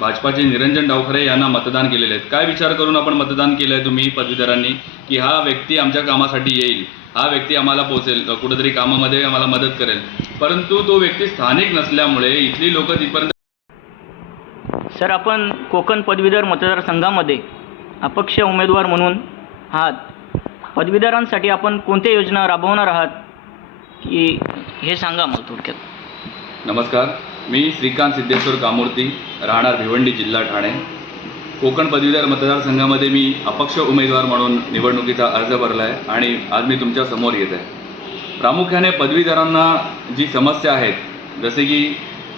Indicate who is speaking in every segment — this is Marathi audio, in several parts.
Speaker 1: भाजपाचे निरंजन डावखरे यांना मतदान केलेले आहेत. काय विचार करून आपण मतदान केलं आहे तुम्ही पदवीधरांनी? की हा व्यक्ती आमच्या कामासाठी येईल. हा व्यक्ती आम्हाला पोचेल कुठेतरी कामामध्ये आम्हाला मदत करेल. परंतु तो व्यक्ती स्थानिक नसल्यामुळे इथली लोक तिथपर्यंत
Speaker 2: सर आपण कोकण पदवीधर मतदारसंघामध्ये अपक्ष उमेदवार म्हणून आहात. पदवीधरांसाठी आपण कोणत्या योजना राबवणार आहात? की हे सांगा मला थोडक्यात.
Speaker 1: नमस्कार. मी श्रीकांत सिद्धेश्वर कामूर्ती राहणार भिवंडी जिल्हा ठाणे. कोकण पदवीधर मतदारसंघामध्ये मी अपक्ष उमेदवार म्हणून निवडणुकीचा अर्ज भरला आहे आणि आज मी तुमच्यासमोर येत आहे. प्रामुख्याने पदवीधरांना जी समस्या आहेत जसे की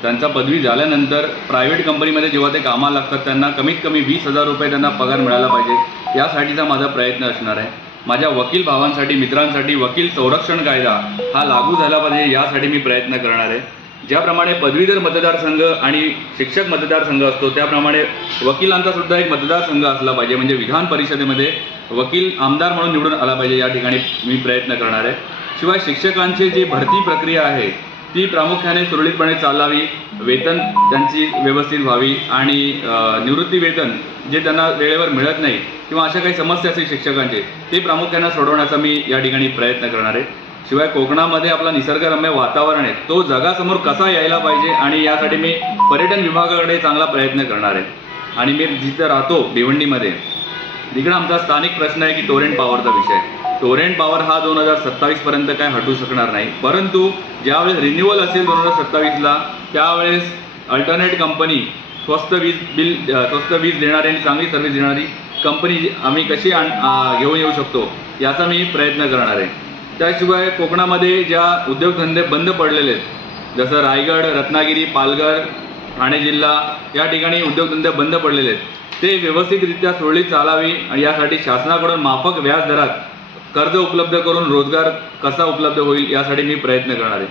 Speaker 1: त्यांचा पदवी झाल्यानंतर प्रायव्हेट कंपनीमध्ये जेव्हा ते कामाला लागतात त्यांना कमीत कमी वीस हजार रुपये त्यांना पगार मिळाला पाहिजे. यासाठीचा माझा प्रयत्न असणार आहे. माझ्या वकील भावांसाठी मित्रांसाठी वकील संरक्षण कायदा हा लागू झाला पाहिजे यासाठी मी प्रयत्न करणार आहे. ज्याप्रमाणे पदवीधर मतदारसंघ आणि शिक्षक मतदारसंघ असतो त्याप्रमाणे वकिलांचा सुद्धा एक मतदारसंघ असला पाहिजे म्हणजे विधान परिषदेमध्ये वकील आमदार म्हणून निवडून आला पाहिजे या ठिकाणी मी प्रयत्न करणार आहे. शिवाय शिक्षकांची जी भरती प्रक्रिया आहे ती प्रामुख्याने सुरळीतपणे चालावी वेतन त्यांची व्यवस्थित व्हावी आणि निवृत्ती वेतन जे त्यांना वेळेवर मिळत नाही किंवा अशा काही समस्या असतील शिक्षकांचे ते प्रामुख्याने सोडवण्याचा मी या ठिकाणी प्रयत्न करणार आहे. शिवाय कोकणामध्ये आपला निसर्गरम्य वातावरण आहे. तो जगासमोर कसा यायला पाहिजे आणि यासाठी मी पर्यटन विभागाकडे चांगला प्रयत्न करणार आहे. आणि मी जिथं राहतो भिवंडीमध्ये तिकडं आमचा स्थानिक प्रश्न आहे की टोरेंट पॉवरचा विषय. टोरेंट पॉवर हा दोन हजार सत्तावीसपर्यंत काय हटू शकणार नाही. परंतु ज्यावेळेस रिन्युअल असेल दोन हजार सत्तावीसला त्यावेळेस अल्टरनेट कंपनी स्वस्त वीज बिल स्वस्त वीज देणारी आणि चांगली सर्व्हिस देणारी कंपनी आम्ही कशी आण घेऊन येऊ शकतो याचा मी प्रयत्न करणार आहे. त्याशिवाय कोकणामध्ये ज्या उद्योगधंदे बंद पडलेले आहेत जसं रायगड रत्नागिरी पालघर ठाणे जिल्हा या ठिकाणी उद्योगधंदे बंद पडलेले आहेत. ते व्यवस्थितरित्या सुरळीत चालावी यासाठी शासनाकडून माफक व्याजदरात कर्ज उपलब्ध करून रोजगार कसा उपलब्ध होईल यासाठी मी प्रयत्न करणार आहे.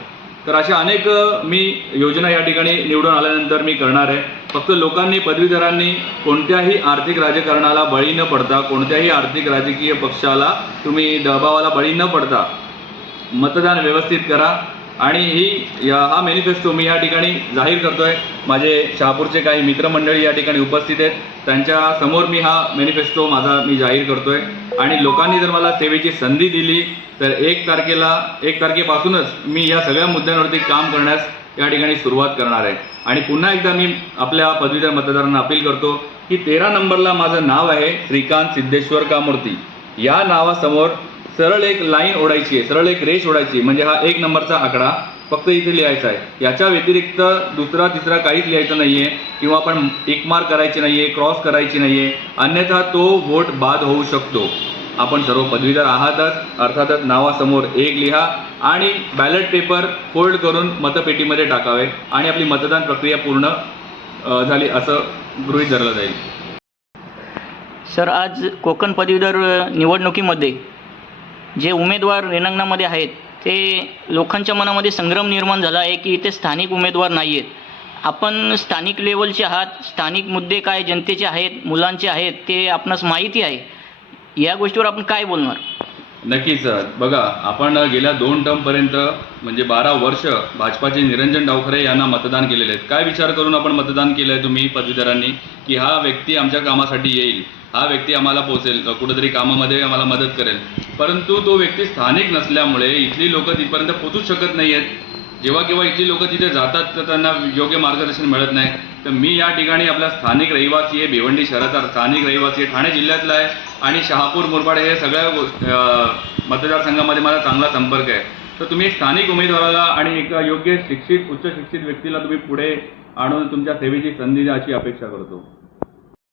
Speaker 1: तर अशा अनेक मी योजना या ठिकाणी निवडून आल्यानंतर मी करणार आहे. फक्त लोकांनी पदवीधरांनी कोणत्याही आर्थिक राजकारणाला बळी न पडता कोणत्याही आर्थिक राजकीय पक्षाला तुम्ही दबावाला बळी न पडता मतदान व्यवस्थित करा. आणि ही या हा मॅनिफेस्टो मी या ठिकाणी जाहीर करतोय. माझे शहापूरचे काही मित्रमंडळी या ठिकाणी उपस्थित आहेत. त्यांच्यासमोर मी हा मॅनिफेस्टो माझा मी जाहीर करतोय. आणि लोकांनी जर मला सेवेची संधी दिली तर एक तारखेला एक तारखेपासूनच मी या सगळ्या मुद्द्यांवरती काम करण्यास या ठिकाणी सुरुवात करणार आहे. आणि पुन्हा एकदा मी आपल्या पदवीधर मतदारांना अपील करतो की तेरा नंबरला माझं नाव आहे श्रीकांत सिद्धेश्वर कामूर्ती. या नावासमोर सरळ एक लाईन ओढायची आहे सरळ एक रेष ओढायची म्हणजे हा एक नंबरचा आकडा फक्त इथे लिहायचा आहे. याच्या व्यतिरिक्त दुसरा तिसरा काहीच लिहायचं नाहीये किंवा आपण एक मार्क करायची आहे क्रॉस करायची नाहीये अन्यथा तो वोट बाद होऊ शकतो. आपण सर्व पदवीधर आहातच अर्थातच नावासमोर एक लिहा आणि बॅलेट पेपर फोल्ड करून मतपेटीमध्ये टाकावे आणि आपली मतदान प्रक्रिया पूर्ण झाली असं गृहीत धरलं जाईल.
Speaker 2: सर आज कोकण पदवीधर निवडणुकीमध्ये जे उमेदवार रेणांगणामध्ये आहेत ते लोकांच्या मनामध्ये संग्रम निर्माण झाला आहे की ते स्थानिक उमेदवार नाही आहेत आपण स्थानिक लेवलचे आहात स्थानिक मुद्दे काय जनतेचे आहेत मुलांचे आहेत ते आपणास माहिती आहे. या गोष्टीवर आपण काय बोलणार?
Speaker 1: नक्कीच सर बघा आपण गेल्या दोन टर्मपर्यंत म्हणजे बारा वर्ष भाजपाचे निरंजन डावखरे यांना मतदान केलेले आहेत. काय विचार करून आपण मतदान केलं आहे तुम्ही पदवीधरांनी? की हा व्यक्ती आमच्या कामासाठी येईल हा व्यक्ती आम्हाला पोचेल कुठेतरी कामामध्ये आम्हाला मदत करेल. परंतु तो व्यक्ती स्थानिक नसल्यामुळे इथली लोकं तिथपर्यंत पोचूच शकत नाही आहेत जेव्हा केव्हा इथली लोक तिथे जातात तर त्यांना योग्य मार्गदर्शन मिळत नाही. तर मी या ठिकाणी आपला स्थानिक रहिवासी आहे भिवंडी शहराचा स्थानिक रहिवासी आहे ठाणे जिल्ह्यातला आहे आणि शहापूर मुरबाड हे सगळ्या मतदारसंघामध्ये माझा चांगला संपर्क आहे. तर तुम्ही एक स्थानिक उमेदवाराला आणि एका योग्य शिक्षित उच्च शिक्षित व्यक्तीला तुम्ही पुढे आणून तुमच्या सेवेची संधी द्या अशी अपेक्षा करतो.